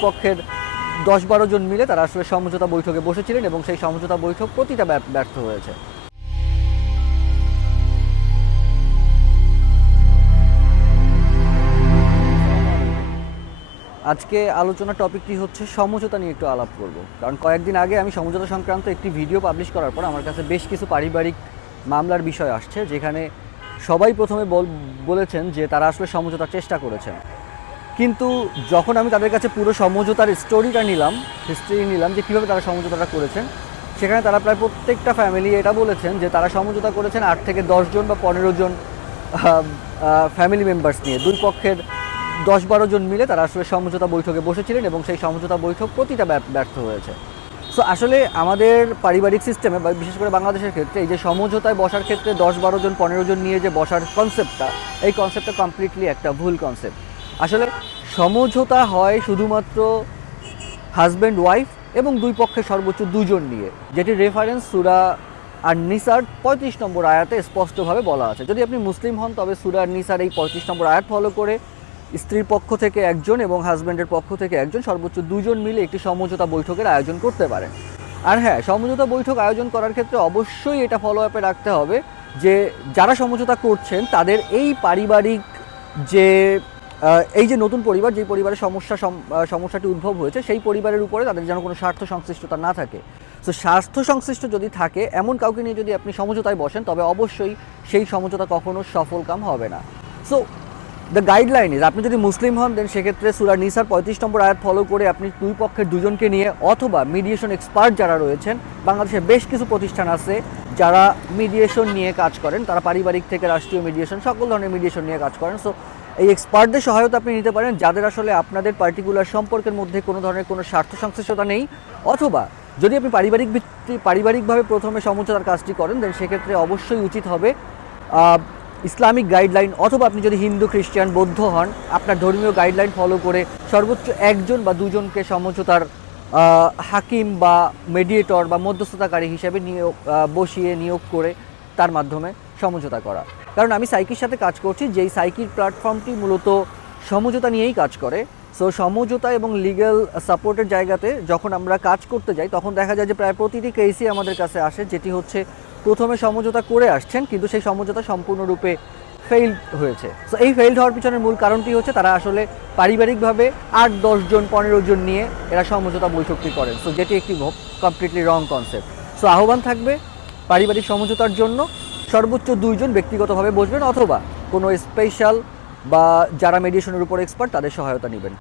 পক্ষের দশ বারো জন মিলে তারা আসলে সমঝোতা বৈঠকে বসেছিলেন এবং সেই সমঝোতা বৈঠক প্রতিটা ব্যর্থ- হয়েছে। আজকে আলোচনার টপিকটি হচ্ছে সমঝোতা নিয়ে একটু আলাপ করব। কারণ কয়েকদিন আগে আমি সমঝোতা সংক্রান্ত একটি ভিডিও পাবলিশ করার পর আমার কাছে বেশ কিছু পারিবারিক মামলার বিষয় আসছে, যেখানে সবাই প্রথমে বল- বলেছেন যে তারা আসলে সমঝোতার চেষ্টা করেছেন। কিন্তু যখন আমি তাদের কাছে পুরো সমঝোতার স্টোরিটা নিলাম হিস্ট্রি নিলাম যে কীভাবে তারা সমঝোতাটা করেছেন, সেখানে তারা প্রায় প্রত্যেকটা ফ্যামিলি এটা বলেছেন যে তারা সমঝোতা করেছেন আট থেকে জন বা পনেরো জন ফ্যামিলি মেম্বার্স নিয়ে। দুই পক্ষের দশ বারো জন মিলে তারা আসলে সমঝোতা বৈঠকে বসেছিলেন এবং সেই সমঝোতা বৈঠক প্রতিটা ব্যর্থ হয়েছে। সো আসলে আমাদের পারিবারিক সিস্টেমে বা বিশেষ করে বাংলাদেশের ক্ষেত্রে এই যে সমঝোতায় বসার ক্ষেত্রে দশ বারো জন, পনেরো জন নিয়ে যে বসার কনসেপ্টটা এই কনসেপ্টটা কমপ্লিটলি একটা ভুল কনসেপ্ট আসলে সমঝোতা হয় শুধুমাত্র হাজব্যান্ড ওয়াইফ এবং দুই পক্ষের সর্বোচ্চ দুজন নিয়ে, যেটি রেফারেন্স সুরা আর নিসার পঁয়ত্রিশ নম্বর আয়াতে স্পষ্টভাবে বলা আছে। যদি আপনি মুসলিম হন, তবে সুরা আর নিসার এই পঁয়ত্রিশ নম্বর আয়াত ফলো করে স্ত্রীর পক্ষ থেকে একজন এবং হাজব্যান্ডের পক্ষ থেকে একজন সর্বোচ্চ দুজন মিলে একটি সমঝোতা বৈঠকের আয়োজন করতে পারেন। আর হ্যাঁ সমঝোতা বৈঠক আয়োজন করার ক্ষেত্রে অবশ্যই এটা ফলো আপে রাখতে হবে যে, যারা সমঝোতা করছেন, তাদের এই পারিবারিক যে এই যে নতুন পরিবার যে পরিবারের সমস্যা, সম- সমস্যাটি উদ্ভব হয়েছে, সেই পরিবারের উপরে তাদের যেন কোনো স্বার্থ সংশ্লিষ্টতা না থাকে। তো স্বার্থ সংশ্লিষ্ট যদি থাকে, এমন কাউকে নিয়ে যদি আপনি সমঝোতায় বসেন, তবে অবশ্যই সেই সমঝোতা কখনো সফল কাম হবে না। সো দ্য গাইডলাইন ইজ আপনি যদি মুসলিম হন দেন সেক্ষেত্রে সুরা নিসার পঁয়ত্রিশ নম্বর আয়াত ফলো করে আপনি দুই পক্ষের দুজনকে নিয়ে অথবা মিডিয়েশন এক্সপার্ট যারা রয়েছেন, বাংলাদেশে বেশ কিছু প্রতিষ্ঠান আছে যারা মিডিয়েশন নিয়ে কাজ করেন। তারা পারিবারিক থেকে রাষ্ট্রীয় মিডিয়েশন সকল ধরনের মিডিয়েশন নিয়ে কাজ করেন। সো এই এক্সপার্টদের সহায়তা আপনি নিতে পারেন, যাদের আসলে আপনাদের পার্টিকুলার সম্পর্কের মধ্যে কোনো ধরনের কোনো স্বার্থ সংশ্লিষ্টতা নেই। অথবা, যদি আপনি পারিবারিক ভিত্তি, পারিবারিকভাবে প্রথমে সমঝোতার কাজটি করেন দেন সেক্ষেত্রে অবশ্যই উচিত হবে ইসলামিক গাইডলাইন অথবা আপনি যদি হিন্দু, খ্রিস্টান, বৌদ্ধ হন, আপনার ধর্মীয় গাইডলাইন ফলো করে সর্বোচ্চ একজন বা দুজনকে সমঝোতার হাকিম বা মেডিয়েটর বা মধ্যস্থতাকারী হিসেবে নিয়োগ বসিয়ে নিয়োগ করে তার মাধ্যমে সমঝোতা করা। কারণ আমি সাইকির সাথে কাজ করছি, যেই সাইকির প্ল্যাটফর্মটি মূলত সমঝোতা নিয়েই কাজ করে। সো সমঝোতা এবং লিগ্যাল সাপোর্টের জায়গাতে যখন আমরা কাজ করতে যাই, তখন দেখা যায় যে প্রায় প্রতিটি কেসই আমাদের কাছে আসে, যেটি হচ্ছে প্রথমে সমঝোতা করে আসছেন, কিন্তু সেই সমঝোতা সম্পূর্ণরূপে ফেইল হয়েছে। সো এই ফেইল হওয়ার পিছনের মূল কারণটি হচ্ছে তারা আসলে পারিবারিকভাবে আট জন, পনেরো জন নিয়ে এরা সমঝোতা বৈঠকটি করেন। সো যেটি একটি কমপ্লিটলি রং কনসেপ্ট সো আহ্বান থাকবে পারিবারিক সমঝোতার জন্য সর্বোচ্চ দুইজন ব্যক্তিগতভাবে বসবেন, অথবা কোনো স্পেশাল বা যারা মেডিয়েশনের উপর এক্সপার্ট তাদের সহায়তা নেবেন।